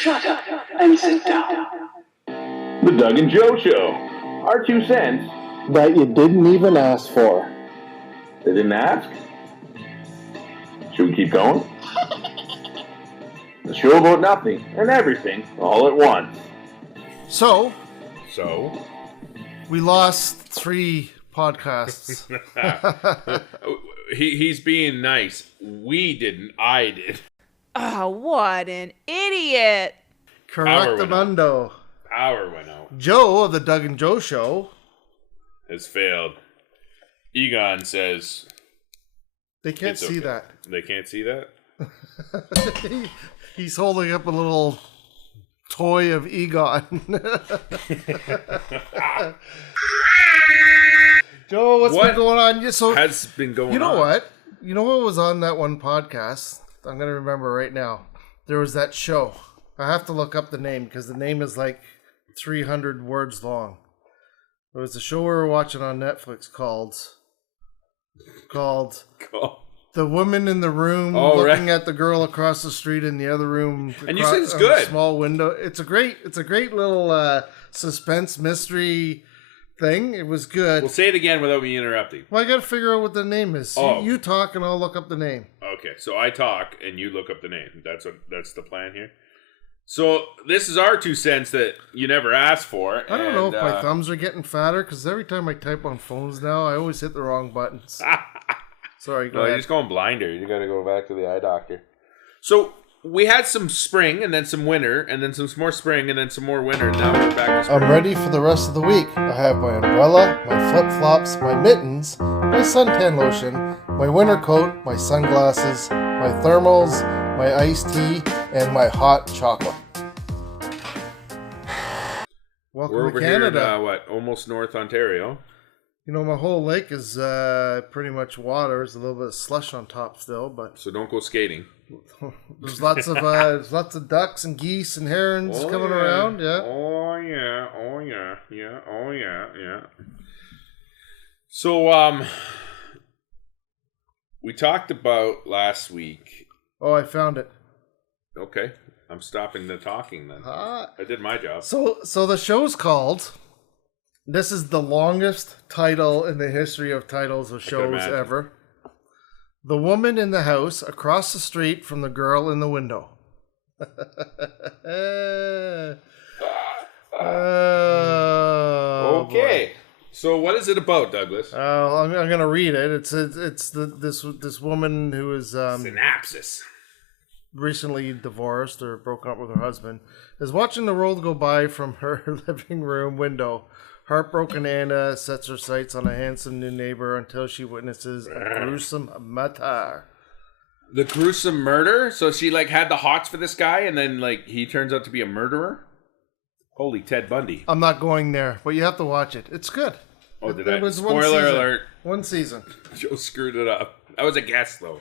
Shut up and sit down. The Doug and Joe Show. Our 2 cents. That you didn't even ask for. They didn't ask? Should we keep going? The show about nothing and everything all at once. So, So? we lost 3 podcasts. He's being nice. We didn't. I did. Oh, what an idiot. Correctamundo. Power went out. Joe of the Doug and Joe Show. Has failed. Egon says... They can't It's see okay. that. They can't see that? He's holding up a little toy of Egon. Joe, what's What been going on? So, has been going on? you know what? You know what was on that one podcast? I'm going to remember right now. There was that show. I have to look up the name because the name is like 300 words long. It was a show we were watching on Netflix called Cool. The Woman in the Room looking at the girl across the street in the other room. And you said it's good. A small window. It's a great little suspense mystery thing. It was good. Well, say it again without me interrupting. Well, I got to figure out what the name is. Oh. You talk and I'll look up the name. Okay, so I talk and you look up the name. That's the plan here. So this is our 2 cents that you never asked for. I don't know if my thumbs are getting fatter because every time I type on phones now, I always hit the wrong buttons. Sorry, go No, ahead. you're just going blinder. You got to go back to the eye doctor. So we had some spring and then some winter and then some more spring and then some more winter. And now we're back to spring. I'm ready for the rest of the week. I have my umbrella, my flip-flops, my mittens, my suntan lotion, my winter coat, my sunglasses, my thermals, my iced tea, and my hot chocolate. Welcome We're to over Canada. here in, almost North Ontario. You know, my whole lake is pretty much water. There's a little bit of slush on top still, but So don't go skating. there's lots of ducks and geese and herons coming around. Yeah. Oh yeah. So we talked about last week. Oh, I found it. Okay, I'm stopping the talking then. I did my job. So the show's called. This is the longest title in the history of titles of shows imagine. ever. The Woman in the House Across the Street from the Girl in the Window. Okay. So what is it about, Douglas? I'm gonna read it. It's this woman who is Synopsis. recently divorced or broken up with her husband is watching the world go by from her living room window. Heartbroken Anna sets her sights on a handsome new neighbor until she witnesses a gruesome murder. The gruesome murder? So she had the hots for this guy and then he turns out to be a murderer? Holy Ted Bundy. I'm not going there, but you have to watch it. It's good. Oh, did It I? was one Spoiler season. alert. One season. Joe screwed it up. That was a guess, though.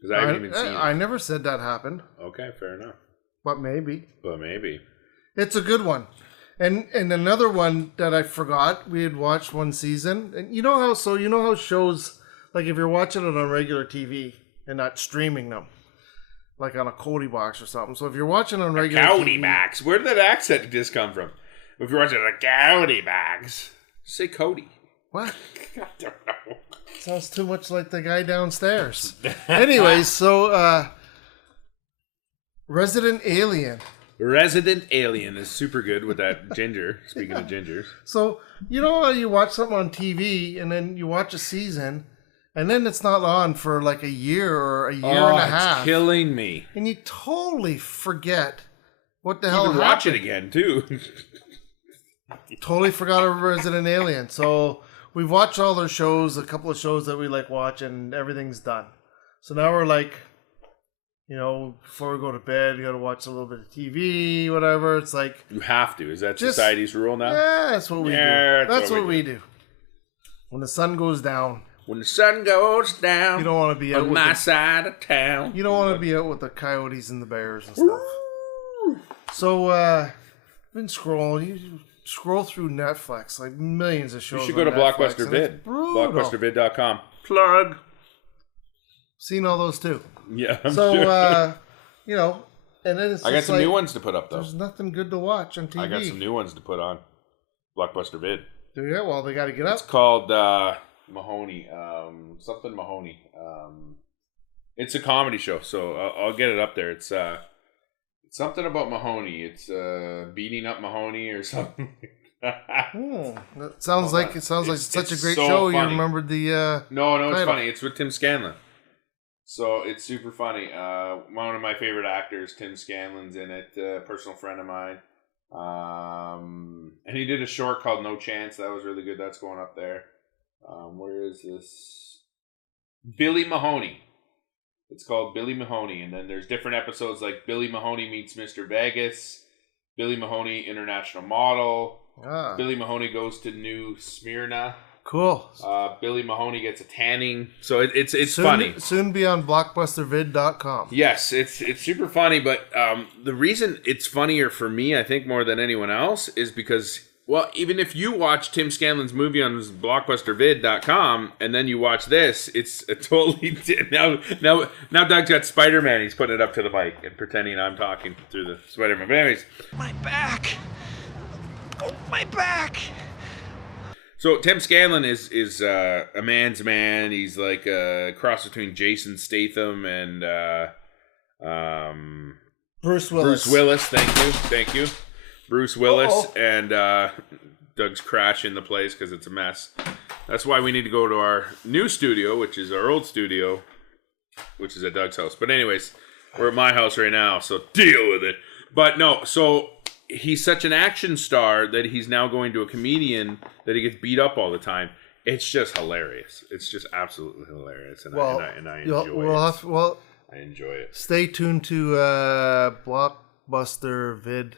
Because I haven't even seen it. I never said that happened, Okay, fair enough. but maybe. But maybe. It's a good one. And another one that I forgot, we had watched one season. And you know how shows, like if you're watching it on regular TV and not streaming them, like on a Cody box or something. So if you're watching on regular Cowdy TV, Max. Where did that accent just come from? If you're watching a Cowdy Max, say Cody. what? I don't know. Sounds too much like the guy downstairs. Anyways, so Resident Alien. Resident Alien is super good with that ginger. Speaking of gingers. So, you know how you watch something on TV and then you watch a season and then it's not on for like a year or a year and a half. It's killing me. And you totally forget what the You hell can happened. watch it again, too. Totally forgot of Resident Alien. So we've watched all their shows, a couple of shows that we like watch, and everything's done. So now we're like, before we go to bed, you got to watch a little bit of TV, whatever. It's like, You have to. Is that Just- society's rule now? yeah, that's what we do. Yeah, That's what we do. When the sun goes down, When the sun goes down you don't want to be out on with my the, side of town. you don't want to be out with the coyotes and the bears and stuff. So, been scrolling. You scroll through Netflix, like millions of shows. You should go on to Netflix, Blockbuster and Vid. it's brutal. Blockbustervid.com. Plug. Seen all those too. Yeah, I'm So, sure. And then it's I got just some like, new ones to put up though. there's nothing good to watch on TV. I got some new ones to put on Blockbuster Vid. Do you? Well, they got to get up. It's called Mahoney, something Mahoney. It's a comedy show, so I'll get it up there. It's something about Mahoney. It's beating up Mahoney or something. That sounds like such a great so show. funny. You remembered the No, it's title. funny. It's with Tim Scanlon. So it's super funny. One of my favorite actors, Tim Scanlon's in it. Personal friend of mine. And he did a short called No Chance. That was really good. That's going up there. Where is this? Billy Mahoney. It's called Billy Mahoney. And then there's different episodes like Billy Mahoney Meets Mr. Vegas, Billy Mahoney International Model, Billy Mahoney Goes to New Smyrna. Cool. Billy Mahoney Gets a Tanning. So it's soon, funny. Soon be on blockbustervid.com. Yes, it's super funny, but the reason it's funnier for me, I think, more than anyone else, is because, well, even if you watch Tim Scanlon's movie on blockbustervid.com and then you watch this, it's a totally now Doug's got Spider-Man. He's putting it up to the mic and pretending I'm talking through the Spider-Man. But anyways, My back. Oh, my back. so Tim Scanlon is a man's man. He's like a cross between Jason Statham and Bruce Willis. Bruce Willis. Thank you. Bruce Willis and Doug's crashing the place because it's a mess. That's why we need to go to our new studio, which is our old studio, which is at Doug's house. But anyways, we're at my house right now, so deal with it. But no, so he's such an action star that he's now going to a comedian that he gets beat up all the time. It's just hilarious. It's just absolutely hilarious, and I enjoy it. I enjoy it. Stay tuned to Blockbuster Vid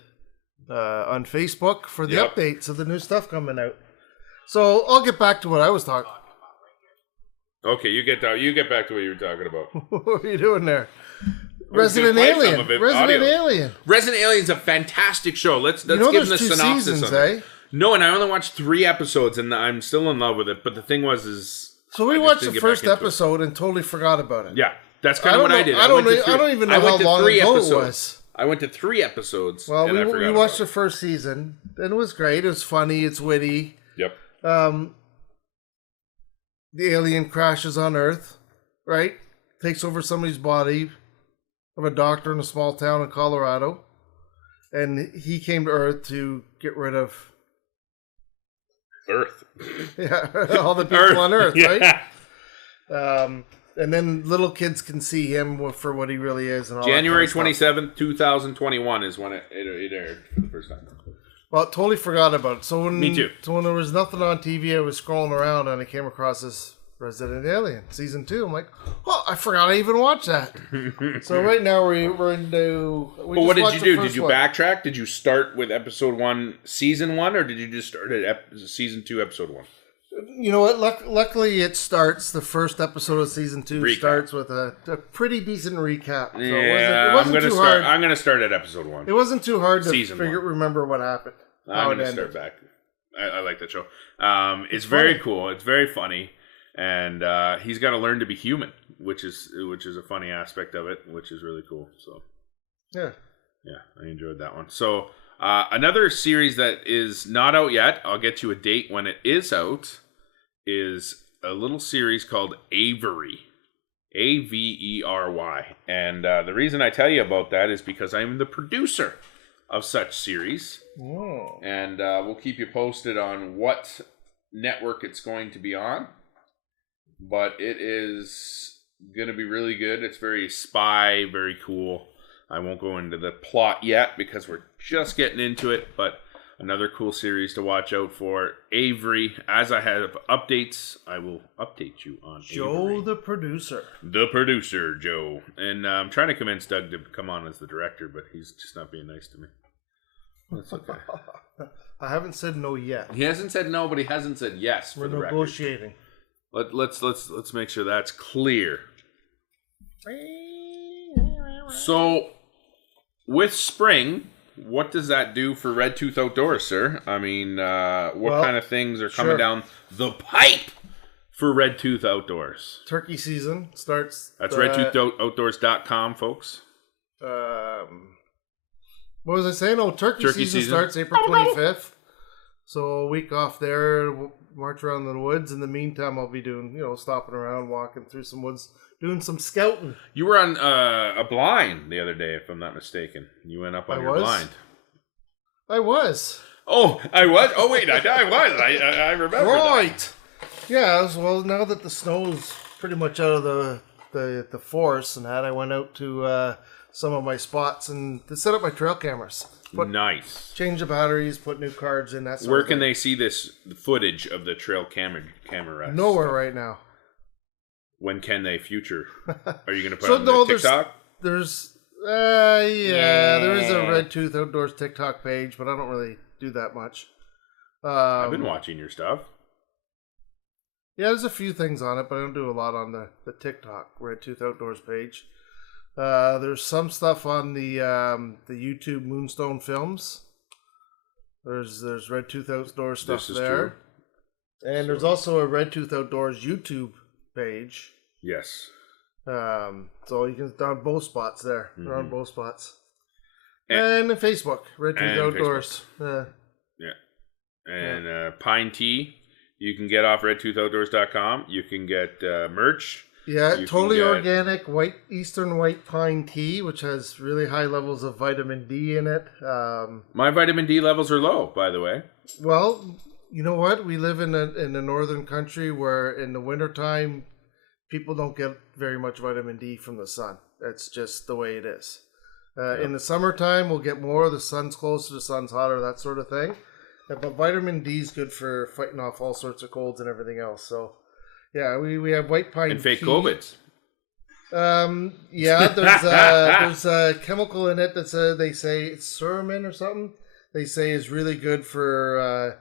on Facebook for the updates of the new stuff coming out. So I'll get back to what I was talking about. Okay, you get back to what you were talking about. What are you doing there? was gonna Resident play some Alien. of it, Resident audio. Alien. Resident Alien's a fantastic show. Let's You know give them there's the 2 synopsis seasons, on it. eh? No, and I only watched 3 episodes, and I'm still in love with it. But the thing is, So we I just watched didn't the get back first into it. episode and totally forgot about it. Yeah, that's kind of what I did. I don't even know how long ago it was. I went to 3 episodes. Well, and I we forgot watched the about first season, and it was great. It was funny. It's witty. it. Yep. The alien crashes on Earth, right? Takes over somebody's body of a doctor in a small town in Colorado. And he came to Earth to get rid of Earth. all the people on Earth, yeah. right? And then little kids can see him for what he really is. And all January that kind of stuff. 27th, 2021 is when it aired for the first time. Well, totally forgot about it. So when, Me too. So when there was nothing on TV, I was scrolling around and I came across this Resident Alien season 2. I'm like, oh, I forgot I even watched that. So right now we're into. But what did you do? Did you backtrack? Did you start with episode 1, season 1, or did you just start at season 2, episode 1? You know what? Luckily, it starts. The first episode of season 2 Recap. starts with a pretty decent recap. So Yeah, it wasn't too hard. I'm gonna start at episode 1. It wasn't too hard to Season 1. remember what happened. I'm gonna start back. I like that show. It's very cool. It's very funny, and he's got to learn to be human, which is a funny aspect of it, which is really cool. So Yeah. I enjoyed that one. So another series that is not out yet, I'll get you a date when it is out, is a little series called Avery. Avery. And the reason I tell you about that is because I'm the producer of such series. Oh. And we'll keep you posted on what network it's going to be on. But it is going to be really good. It's very spy, very cool. I won't go into the plot yet because we're just getting into it, but another cool series to watch out for. Avery. As I have updates, I will update you on Joe, Avery. the producer. The producer, Joe. And I'm trying to convince Doug to come on as the director, but he's just not being nice to me. That's okay. I haven't said no yet. He hasn't said no, but he hasn't said yes for We're the record. negotiating. Let's make sure that's clear. So, with spring, what does that do for Red Tooth Outdoors, sir? I mean, what kind of things are coming down the pipe for Red Tooth Outdoors? Turkey season starts. That's redtoothoutdoors.com, folks. What was I saying? Oh, turkey season starts April 25th. So a week off there, we'll march around the woods. In the meantime, I'll be doing, stopping around, walking through some woods, doing some scouting. You were on a blind the other day, if I'm not mistaken. You went up on your blind. I was. Oh, I was? Oh, wait, I was. I remember Right. That. Yeah, well, now that the snow's pretty much out of the forest and that, I went out to some of my spots and to set up my trail cameras. Nice. Change the batteries, put new cards in, that sort Where of can thing. they see this footage of the trail camera? Nowhere right now. When can they future? Are you going to put it on TikTok? There is a Red Tooth Outdoors TikTok page, but I don't really do that much. I've been watching your stuff. Yeah, there's a few things on it, but I don't do a lot on the TikTok Red Tooth Outdoors page. There's some stuff on the YouTube Moonstone Films. There's Red Tooth Outdoors stuff there. True. And there's also a Red Tooth Outdoors YouTube page. Yes. So you can on both spots there. Mm-hmm. They're on both spots. And Facebook, Red Tooth Outdoors. And Pine Tea, you can get off redtoothoutdoors.com. You can get merch. Yeah, totally organic Eastern white pine tea, which has really high levels of vitamin D in it. My vitamin D levels are low, by the way. Well, you know what? We live in a northern country where in the wintertime, people don't get very much vitamin D from the sun. That's just the way it is. In the summertime, we'll get more. The sun's closer, the sun's hotter, that sort of thing. But vitamin D is good for fighting off all sorts of colds and everything else. So, yeah, we have white pine and fake tea. COVIDs. Yeah, there's a chemical in it that's they say it's suramin or something. They say is really good for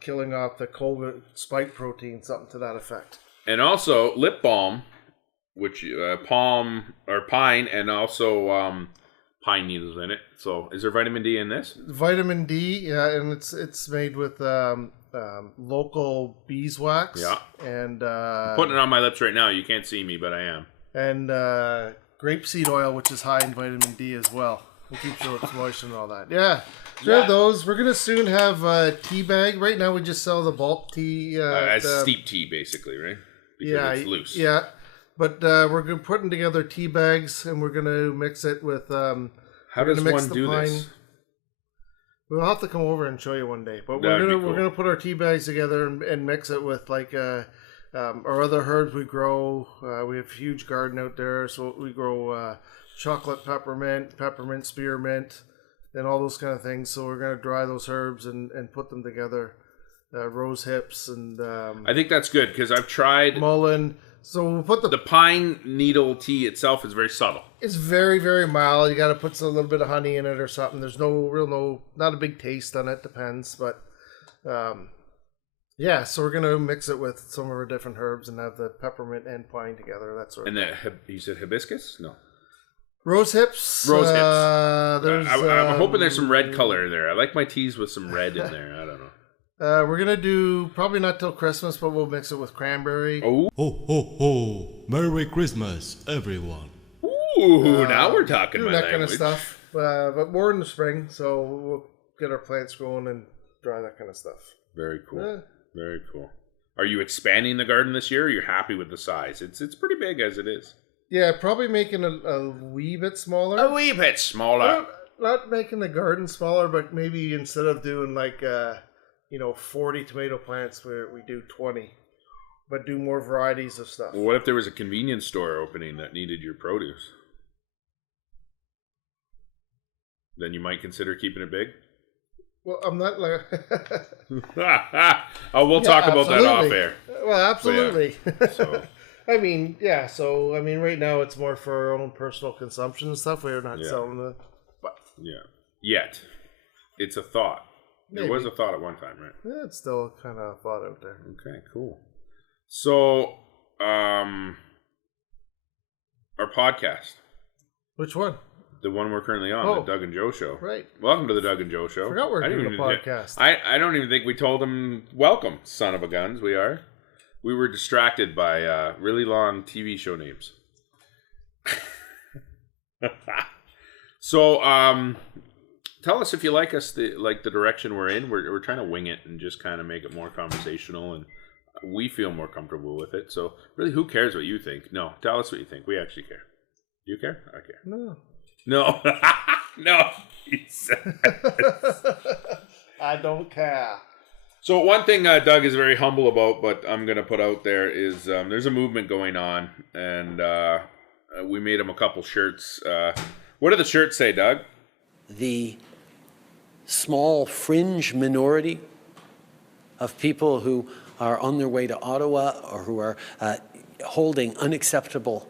killing off the COVID spike protein, something to that effect. And also lip balm, which palm or pine, and also pine needles in it. So, is there vitamin D in this? Vitamin D, yeah, and it's made with local beeswax. Yeah, and I'm putting it on my lips right now. You can't see me, but I am. And grapeseed oil, which is high in vitamin D as well. It keeps your lips moist and all that. Yeah. So those. We're gonna soon have tea bag. Right now, we just sell the bulk tea as steep tea, basically, right? Because it's loose. Yeah. But we're putting together tea bags, and we're gonna mix it with. How does one do this? We'll have to come over and show you one day. But we're gonna put our tea bags together and mix it with like our other herbs we grow. We have a huge garden out there, so we grow chocolate peppermint, spearmint, and all those kind of things. So we're gonna dry those herbs and put them together. Rose hips and I think that's good because I've tried mullein. So we'll put the pine needle tea itself is very subtle. It's very, very mild. You got to put a little bit of honey in it or something. There's not a big taste on it. Depends, but yeah. So we're gonna mix it with some of our different herbs and have the peppermint and pine together. That sort of. And you said hibiscus? No. Rose hips. Rose hips. I'm hoping there's some red color in there. I like my teas with some red in there. I don't know. We're gonna do probably not till Christmas, but we'll mix it with cranberry. Oh, ho ho ho! Merry Christmas, everyone! Ooh, now we're talking do my that language. kind of stuff. But more in the spring, so we'll get our plants growing and dry that kind of stuff. Very cool. Very cool. Are you expanding the garden this year? Or you're happy with the size? It's pretty big as it is. Yeah, probably making a wee bit smaller. A wee bit smaller. Not making the garden smaller, but maybe instead of doing like 40 tomato plants, we do 20, but do more varieties of stuff. Well, what if there was a convenience store opening that needed your produce? Then you might consider keeping it big? Well, I'm not like... we'll talk about that off air. Well, absolutely. Yeah. So. I mean, yeah, so, right now it's more for our own personal consumption and stuff. We're not selling the... But. Yeah. Yet. It's a thought. Maybe. There was a thought at one time, right? Yeah, it's still kind of a thought out there. Okay, cool. So, our podcast. Which one? The one we're currently on, the Doug and Joe Show. Right. Welcome to the Doug and Joe Show. I forgot we're doing a podcast. I don't even think we told them, welcome, son of a guns, we are. We were distracted by really long TV show names. So, tell us if you like us, the direction we're in. We're trying to wing it and just kind of make it more conversational, and we feel more comfortable with it. So really, who cares what you think? No, tell us what you think. We actually care. Do you care? I care. No. No. No. He said. I don't care. So one thing Doug is very humble about, but I'm going to put out there is there's a movement going on, and we made him a couple shirts. What do the shirts say, Doug? The small fringe minority of people who are on their way to Ottawa or who are holding unacceptable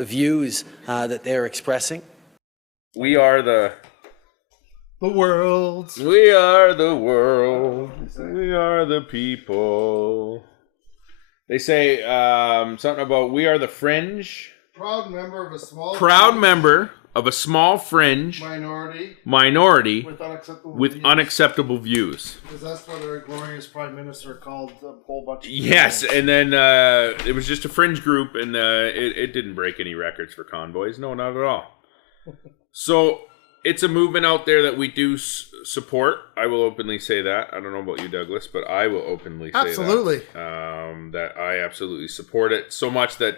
views that they're expressing. We are the world. We are the world. We are the people. They say something about we are the fringe. Proud member of a small fringe minority with unacceptable views. unacceptable views. Because that's what our glorious prime minister called a whole bunch of Yes, people. and then it was just a fringe group, and it didn't break any records for convoys. No, not at all. So it's a movement out there that we do support. I will openly say that. I don't know about you, Douglas, but I will openly say Absolutely. that I absolutely support it so much that,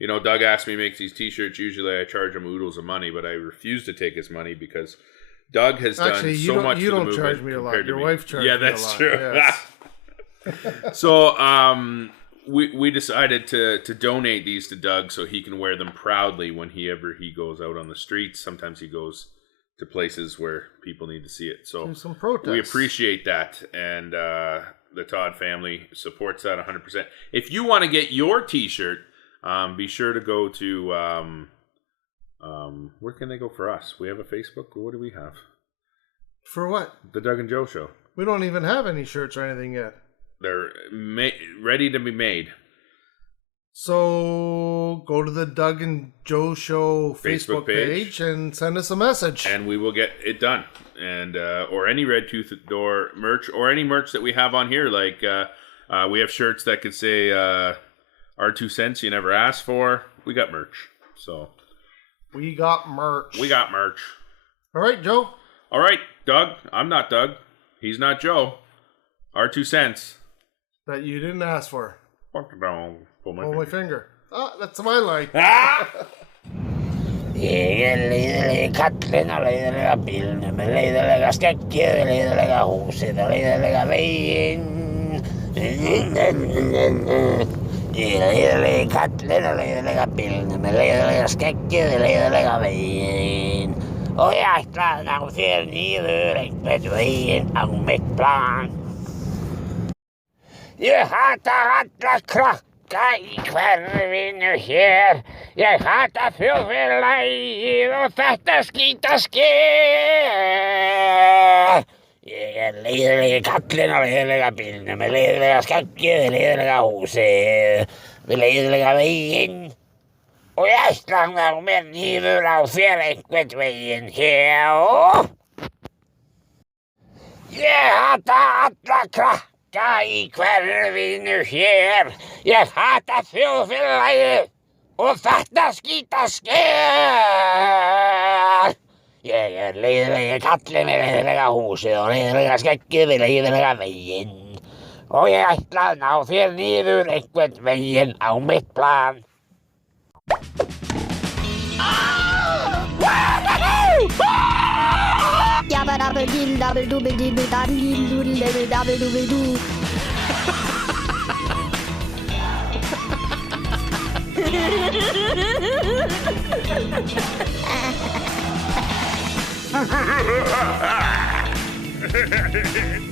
you know, Doug asked me to make these T-shirts. Usually I charge him oodles of money, but I refuse to take his money because Doug has Actually, done you so don't- much you for the don't movement charge me a lot. compared to Your me. wife charges Yeah, me a that's lot, true. yes. So we decided to donate these to Doug so he can wear them proudly whenever he goes out on the streets. Sometimes he goes to places where people need to see it. So Do some protests. we appreciate that, and the Todd family supports that 100%. If you want to get your T-shirt, be sure to go to where can they go for us? We have a Facebook. What do we have? For what? The Doug and Joe Show. We don't even have any shirts or anything yet. They're ready to be made. So go to the Doug and Joe Show Facebook page and send us a message. And we will get it done. And or any Red Tooth Door merch, or any merch that we have on here. Like we have shirts that could say our 2 cents you never asked for. We got merch. So we got merch. All right, Joe. All right, Doug. I'm not Doug. He's not Joe. Our 2 cents. That you didn't ask for. Pull my Oh, my finger. Ah, that's my line. Katlenna pilne, me leidelega skeggi, leidelega húsið, leidelega veginn. Leidelega katlenna, leidelega pilne, me leidelega skeggi, leidelega veginn. Og ég ætla að ná þér niður einhvern veginn á mitt plan. Ég hata alla krakka í hverfinu hér. Ég hata þjóðfélagið og þetta skítaskeið. Ég leiðilegi kallinn á leiðilega bílnum, með leiðilega skeggið, leiðilega húsið, með leiðilega veginn. Og ég ætla að ná mér niður á þér einhvern veginn hér. Ég hata alla krakka í hverfinu hér. Ég hata þjóðfélagið og þetta skítaskeið. Ég leiðilegi kallinn með leiðilega húsið og leiðilega skeggið við leiðilega veginn. Og ég ætla að ná þér niður einhvern veginn á mitt plan. Yabba dabba dee dabba dooba dee dabba dee doodle dabba dabba dooba doo. Ha ha ha ha ha!